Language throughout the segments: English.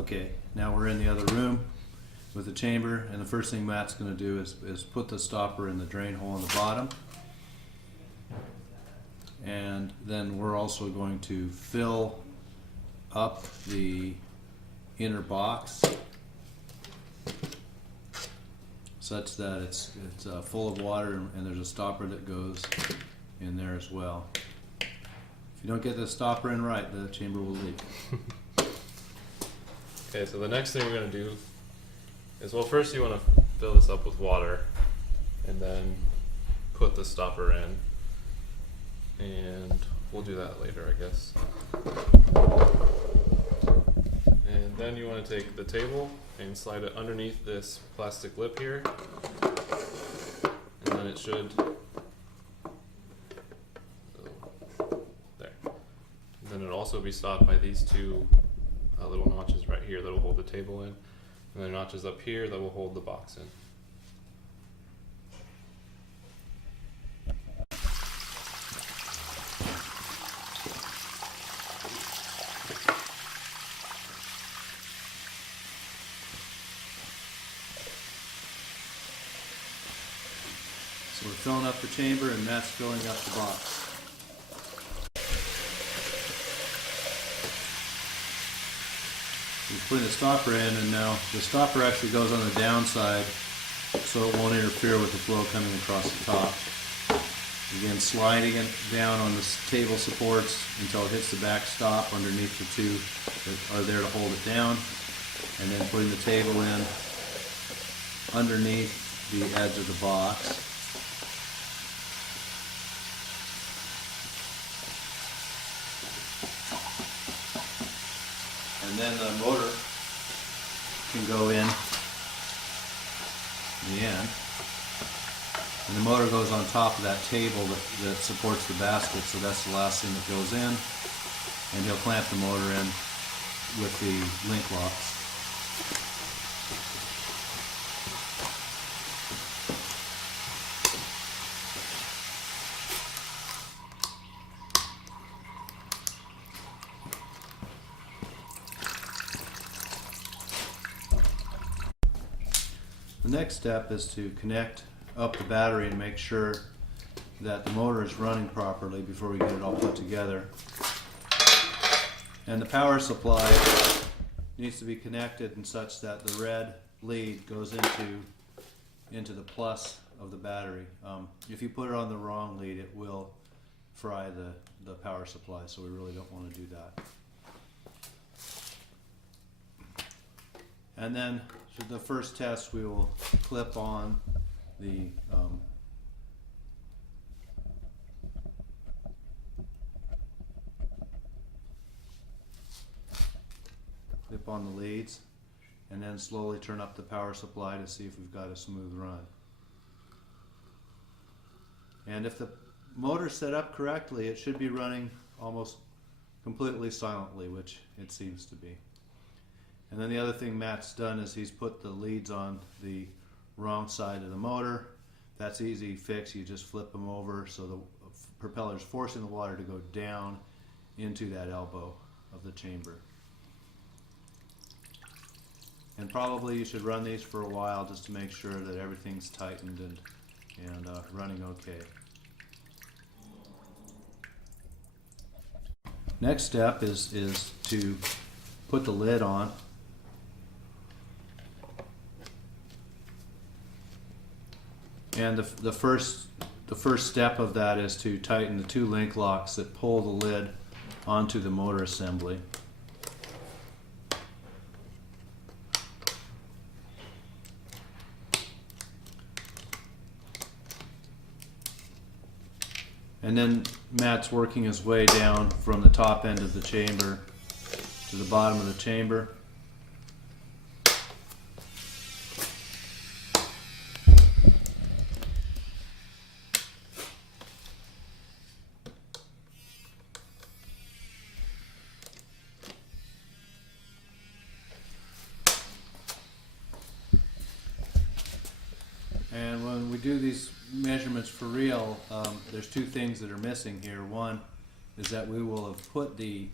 Okay, now we're in the other room with the chamber, and the first thing Matt's going to do is put the stopper in the drain hole in the bottom. And then we're also going to fill up the inner box such that it's full of water, and there's a stopper that goes in there as well. If you don't get the stopper in right, the chamber will leak. Okay, so the next thing we're going to do is, well, first you want to fill this up with water and then put the stopper in, and we'll do that later, I guess. And then you want to take the table and slide it underneath this plastic lip here, and then it should, there. And then it'll also be stopped by these two little notches right here that will hold the table in, and then notches up here that will hold the box in. So we're filling up the chamber, and Matt's filling up the box. We're putting the stopper in, and now the stopper actually goes on the downside so it won't interfere with the flow coming across the top. Again, sliding it down on the table supports until it hits the backstop underneath the two that are there to hold it down, and then putting the table in underneath the edge of the box. And then the motor can go in the end. And the motor goes on top of that table that supports the basket, so that's the last thing that goes in. And he'll clamp the motor in with the link locks. The next step is to connect up the battery and make sure that the motor is running properly before we get it all put together. And the power supply needs to be connected in such that the red lead goes into the plus of the battery. If you put it on the wrong lead, it will fry the power supply, so we really don't want to do that. And then for the first test, we will clip on the leads, and then slowly turn up the power supply to see if we've got a smooth run. And if the motor's set up correctly, it should be running almost completely silently, which it seems to be. And then the other thing Matt's done is he's put the leads on the wrong side of the motor. That's easy fix. You just flip them over so the propeller's forcing the water to go down into that elbow of the chamber. And probably you should run these for a while just to make sure that everything's tightened and running okay. Next step is to put the lid on. And the first step of that is to tighten the two link locks that pull the lid onto the motor assembly. And then Matt's working his way down from the top end of the chamber to the bottom of the chamber. And when we do these measurements for real, there's two things that are missing here. One is that we will have put the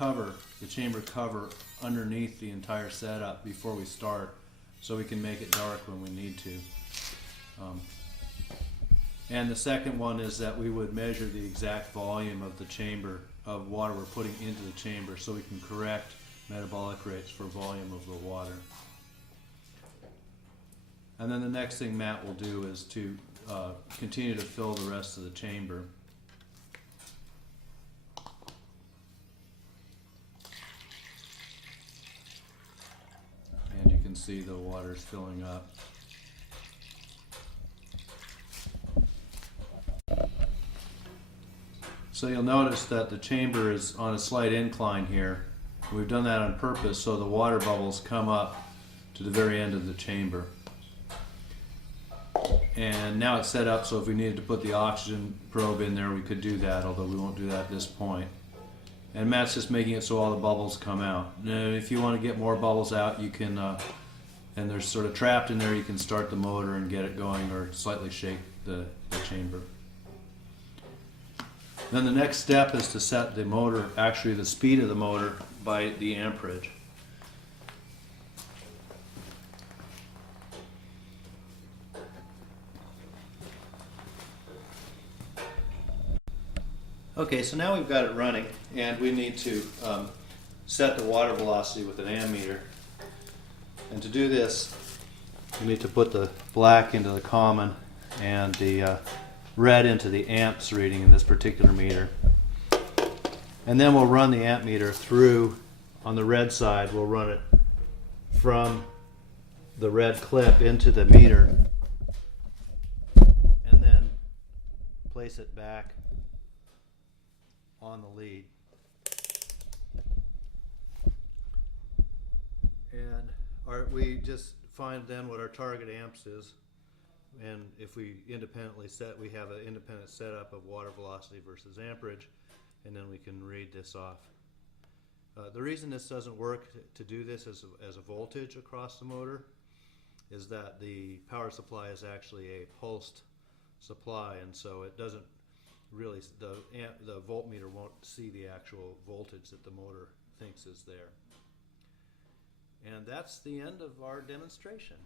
cover, the chamber cover underneath the entire setup before we start, so we can make it dark when we need to. And the second one is that we would measure the exact volume of the chamber, of water we're putting into the chamber, so we can correct metabolic rates for volume of the water. And then the next thing Matt will do is to continue to fill the rest of the chamber. And you can see the water's filling up. So you'll notice that the chamber is on a slight incline here. We've done that on purpose so the water bubbles come up to the very end of the chamber. And now it's set up so if we needed to put the oxygen probe in there, we could do that, although we won't do that at this point. And Matt's just making it so all the bubbles come out. And if you want to get more bubbles out, you can, and they're sort of trapped in there, you can start the motor and get it going, or slightly shake the chamber. Then the next step is to set the motor, actually the speed of the motor, by the amperage. Okay, so now we've got it running, and we need to set the water velocity with an ammeter. And to do this, we need to put the black into the common and the red into the amps reading in this particular meter. And then we'll run the amp meter through, on the red side, we'll run it from the red clip into the meter, and then place it back on the lead. And we just find then what our target amps is, and if we independently set, we have an independent setup of water velocity versus amperage, and then we can read this off. The reason this doesn't work to do this as a voltage across the motor is that the power supply is actually a pulsed supply, and so it doesn't really, the voltmeter won't see the actual voltage that the motor thinks is there. And that's the end of our demonstration.